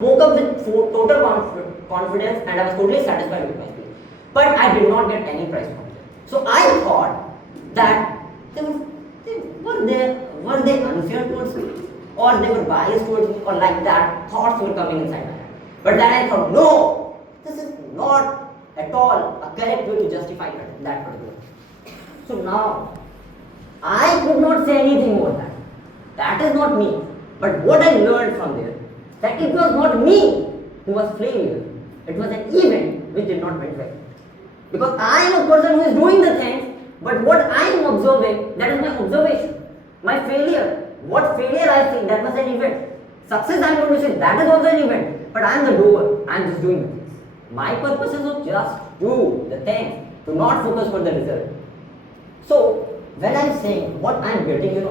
woke up with total confidence and I was totally satisfied with my skill. But I did not get any prize from it. So I thought that were they unfair towards me, or they were biased towards me, or like that thoughts were coming inside my head. But then I thought, no, this is not at all a correct way to justify that particular. So now I could not say anything more than that is not me. But what I learned from there, that it was not me who was failure. It was an event which did not went well. Because I am a person who is doing the things, but what I am observing, that is my observation. My failure, what failure I think, that was an event. Success I am going to say, that is also an event. But I am the doer, I am just doing the things. My purpose is to just do the things, to not focus for the result. So, when I am saying what I am getting,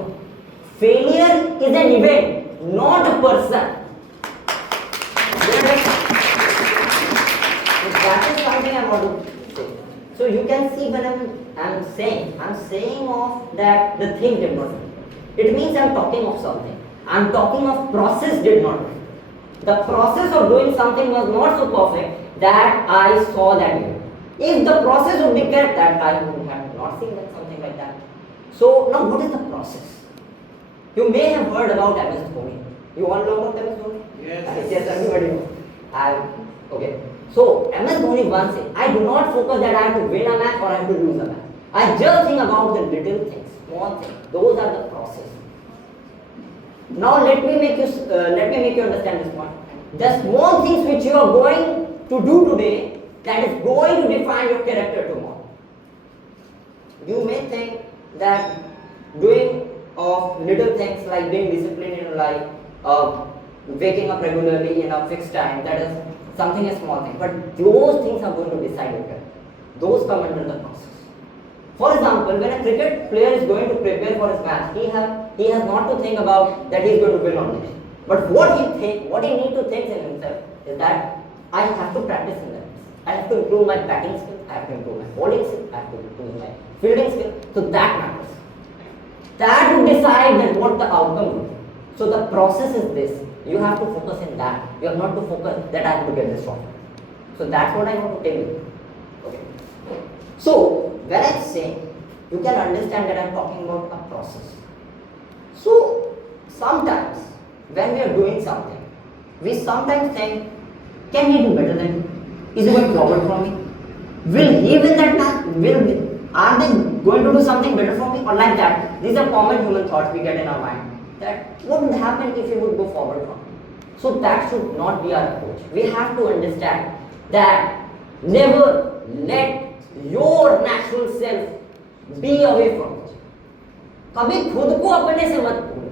failure is an event, not a person. That is something I want to say. So you can see when I'm saying of that the thing did not work. It means I'm talking of something. I'm talking of process did not work. The process of doing something was not so perfect that I saw that event. If the process would be correct, that I would have not seen that something like that. So now what is the process? You may have heard about MS Dhoni. You all know about MS Dhoni? Yes. Yes, everybody knows. Okay. So MS Dhoni once said, I do not focus that I have to win a match or I have to lose a match. I just think about the little things, small things. Those are the process. Now let me make you understand this point. The small things which you are going to do today, that is going to define your character tomorrow. You may think that doing of little things like being disciplined in your life, waking up regularly in a fixed time, that is something a small thing. But those things are going to decide your character. Those come under the process. For example, when a cricket player is going to prepare for his match, he has not to think about that he is going to win or lose. But what he needs to think in himself is that I have to practice in that. I have to improve my batting skill, I have to improve my bowling skill, I have to improve my fielding skill. So that matters. That would decide that what the outcome will be. So the process is this. You have to focus in that. You have not to focus that I have to get this wrong. So that's what I want to tell you. Okay. So when I say, you can understand that I am talking about a process. So sometimes when we are doing something, we sometimes think, can he do better than me? Is he going forward from me? Will he win that match? Are they going to do something better for me? Or like that. These are common human thoughts we get in our mind. That what would happen if he would go forward from me? So that should not be our approach. We have to understand that never let your natural self be away from it. कभी खुद को अपने से मत भूलो,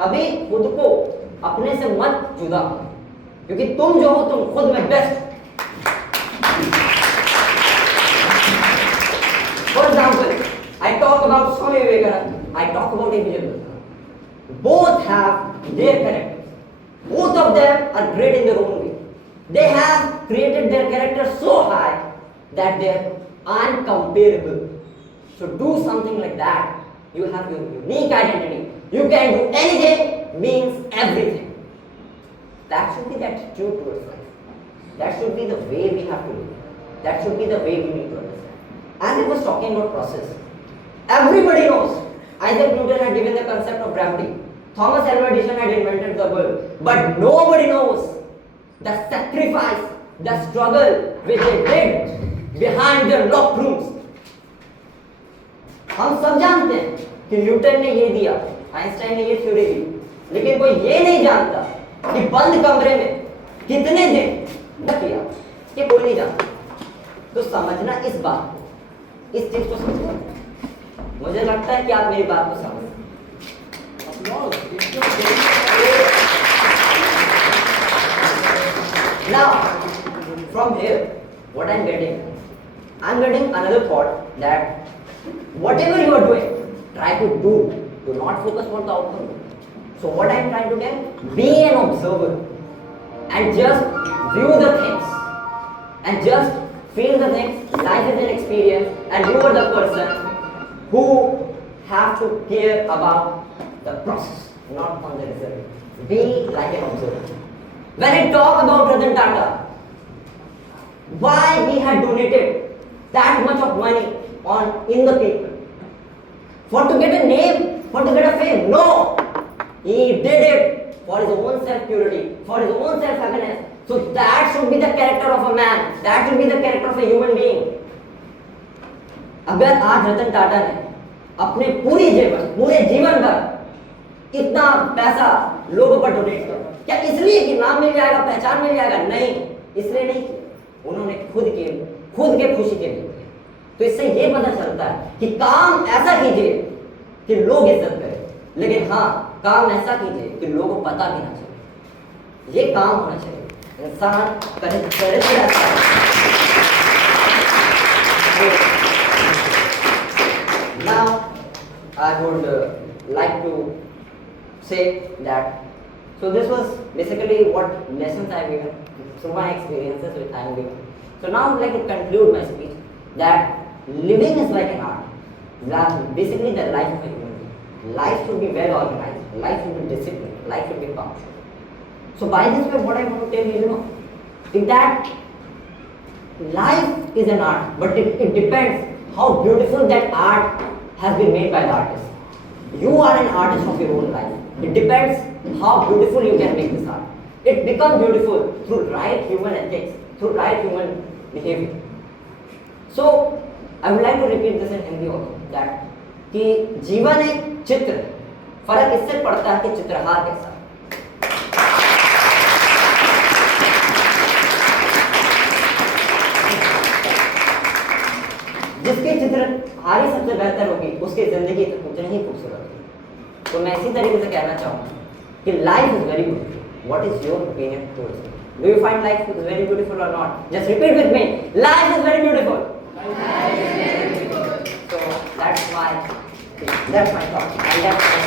कभी खुद को अपने से मत जुदा करो, क्योंकि तुम जो हो तुम खुद में best. For example, I talk about Swami Vivekananda, I talk about APJ Abdul Kalam. Both have their characters. Both of them are great in their own way. They have created their character so high that they are uncomparable. So do something like that. You have your unique identity. You can do anything, means everything. That should be the attitude towards life. That should be the way we have to live. That should be the way we need to understand. As I was talking about process, everybody knows Isaac Newton had given the concept of gravity. Thomas Alva Edison had invented the bulb. But nobody knows the sacrifice, the struggle which they did behind their locked rooms. हम सब जानते हैं कि Newton ने ये दिया, Einstein ने ये थ्योरी दी, लेकिन कोई ये नहीं जानता कि बंद कमरे में कितने दिन किया, ये कोई नहीं जानता. तो समझना इस बात को, इस चीज को समझना. मुझे लगता है कि आप मेरी बात को समझ. Now, from here, what I'm getting another thought that whatever you are doing, try to do. Do not focus on the outcome. So what I'm trying to tell, be an observer and just view the things and just feel the things. Life is an experience and you are the person who have to care about the process, not on the result. Be like an observer. When I talk about Ratan Tata, why he had donated that much of money on in the people? For to get a name, for to get a fame? No! He did it for his own self-purity, for his own self-happiness. So that should be the character of a man. That should be the character of a human being. अगर आज रतन टाटा ने अपने पूरे जीवन भर इतना पैसा लोगों पर डोनेट किया, क्या इसलिए कि नाम मिल जाएगा, पहचान मिल जाएगा? नहीं, इसलिए नहीं किया। उन्होंने खुद के खुशी के लिए किया। तो इससे ये पता चलता है कि काम ऐसा कीजिए कि लोग इज्जत करें, लेकिन हाँ, काम ऐसा कीजिए कि लोगों को पता भी ना चले। ये काम होना चाहिए। इंसान करे Now, I would like to say that, so this was basically what lessons I have given through my experiences which I am given. So now I would like to conclude my speech that living is like an art. Basically the life of a human being. Life should be well organized, life should be disciplined, life should be punctual. So by this way what I want to tell you, is that life is an art, but it depends how beautiful that art has been made by the artist. You are an artist of your own life. It depends how beautiful you can make this art. It becomes beautiful through right human ethics, through right human behavior. So I would like to repeat this in Hindi also, that कि जीवन एक चित्र है, फर्क इससे पड़ता है कि चित्रहार कैसा है। जिसकी चित्रकारी सबसे बेहतर होगी उसकी जिंदगी उतनी ही खूबसूरत होगी। तो मैं इसी तरीके से कहना चाहूँगा कि life is very beautiful. What is your opinion towards it? Do you find life is very beautiful or not? Just repeat with me, life is very beautiful. So that's my thought, and that's my